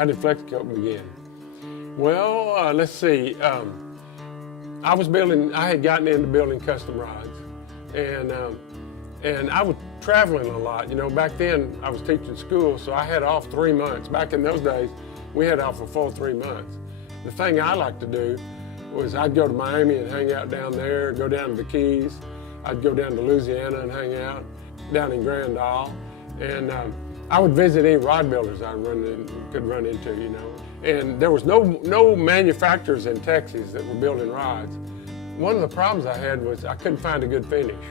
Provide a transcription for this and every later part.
How did FlexCoat begin? Well, let's see. I had gotten into building custom rods, and I was traveling a lot. You know, back then I was teaching school, so I had off 3 months. Back in those days, we had off a full 3 months. The thing I liked to do was I'd go to Miami and hang out down there, go down to the Keys. I'd go down to Louisiana and hang out down in Grand Isle, and I would visit any rod builders I could run into, you know. And there was no manufacturers in Texas that were building rods. One of the problems I had was I couldn't find a good finish.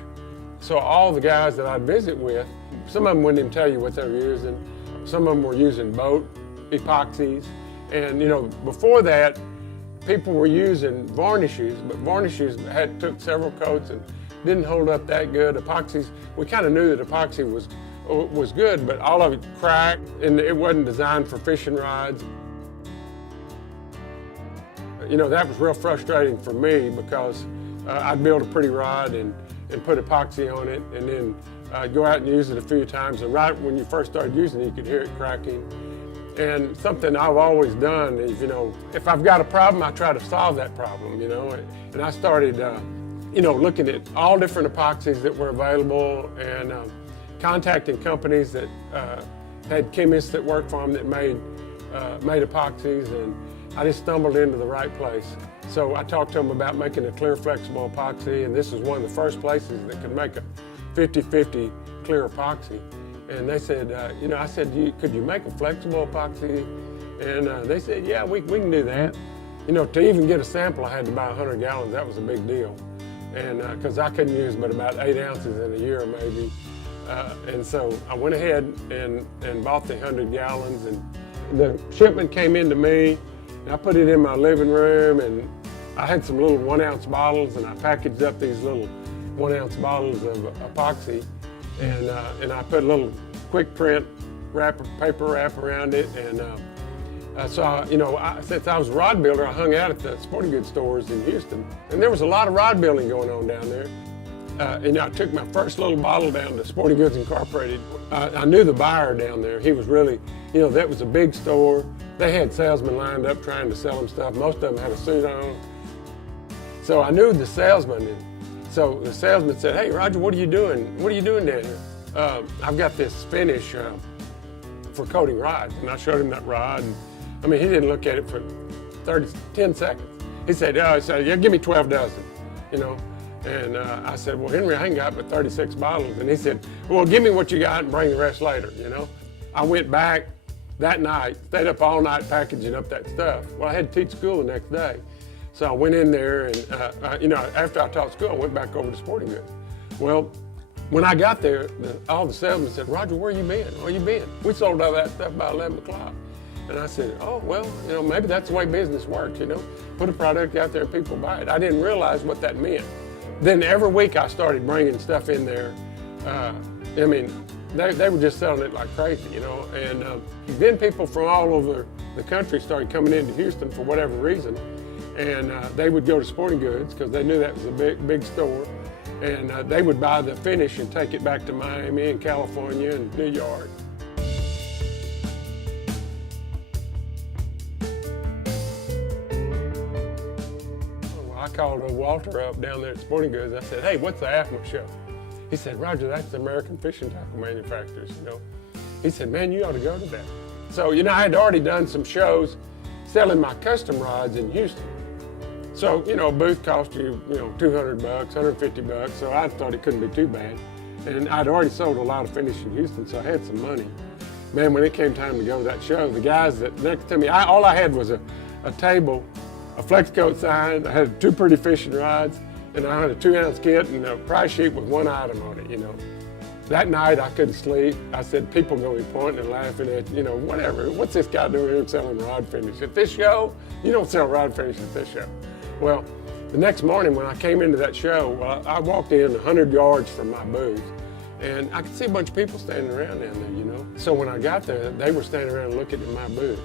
So all the guys that I'd visit with, some of them wouldn't even tell you what they were using. Some of them were using boat epoxies. And you know, before that, people were using varnishes, but varnishes took several coats and didn't hold up that good. Epoxies, we kind of knew that epoxy was good, but all of it cracked, and it wasn't designed for fishing rods. You know, that was real frustrating for me because I'd build a pretty rod and put epoxy on it, and then go out and use it a few times, and right when you first started using it, you could hear it cracking. And something I've always done is, you know, if I've got a problem, I try to solve that problem, you know. And I started, you know, looking at all different epoxies that were available and contacting companies that had chemists that worked for them that made epoxies, and I just stumbled into the right place. So I talked to them about making a clear flexible epoxy, and this is one of the first places that could make a 50-50 clear epoxy. And they said, you know, I said, could you make a flexible epoxy? And they said, yeah, we can do that. You know, to even get a sample, I had to buy 100 gallons. That was a big deal. And because I couldn't use but about 8 ounces in a year maybe. And so I went ahead and bought the 100 gallons, and the shipment came into me, and I put it in my living room, and I had some little 1 ounce bottles, and I packaged up these little 1 ounce bottles of epoxy. And I put a little quick print paper wrap around it, and so you know, since I was a rod builder, I hung out at the sporting goods stores in Houston, and there was a lot of rod building going on down there. And I took my first little bottle down to Sporting Goods Incorporated. I knew the buyer down there. He was really, you know, that was a big store. They had salesmen lined up trying to sell them stuff. Most of them had a suit on. So I knew the salesman. So the salesman said, hey, Roger, what are you doing? What are you doing down here? I've got this finish for coating rods. And I showed him that rod. And, I mean, he didn't look at it for 10 seconds. He said, yeah, give me 12 dozen, you know. And I said, well, Henry, I ain't got but 36 bottles. And he said, well, give me what you got and bring the rest later, you know. I went back that night, stayed up all night packaging up that stuff. Well, I had to teach school the next day. So I went in there and, you know, after I taught school, I went back over to Sporting Goods. Well, when I got there, all the salesmen said, Roger, where you been? Where you been? We sold all that stuff by 11 o'clock. And I said, oh, well, you know, maybe that's the way business works, you know. Put a product out there and people buy it. I didn't realize what that meant. Then every week I started bringing stuff in there. I mean, they were just selling it like crazy, you know. And then people from all over the country started coming into Houston for whatever reason. And they would go to Sporting Goods because they knew that was a big store. And they would buy the finish and take it back to Miami and California and New York. I called Walter up down there at Sporting Goods. I said, hey, what's the AFMA show? He said, Roger, that's the American Fishing Tackle Manufacturers, you know. He said, man, you ought to go to that. So, you know, I had already done some shows selling my custom rods in Houston. So, you know, a booth cost you, you know, 200 bucks, 150 bucks, so I thought it couldn't be too bad. And I'd already sold a lot of finish in Houston, so I had some money. Man, when it came time to go to that show, the guys that next to me, all I had was a table, a FlexCoat sign, I had 2 pretty fishing rods, and I had a 2 ounce kit and a price sheet with 1 item on it, you know. That night I couldn't sleep. I said, people gonna be pointing and laughing at, you know, whatever. What's this guy doing here selling rod finish? At this show, you don't sell rod finish at this show. Well, the next morning when I came into that show, I walked in 100 yards from my booth, and I could see a bunch of people standing around down there, you know. So when I got there, they were standing around looking at my booth.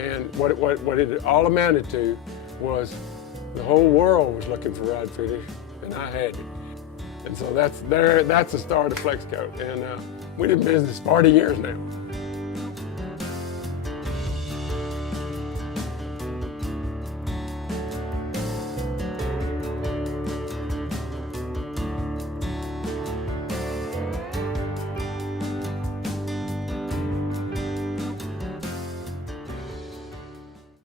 And what it all amounted to was the whole world was looking for rod finish, and I had it. And so that's the start of FlexCoat. And we've been in business 40 years now.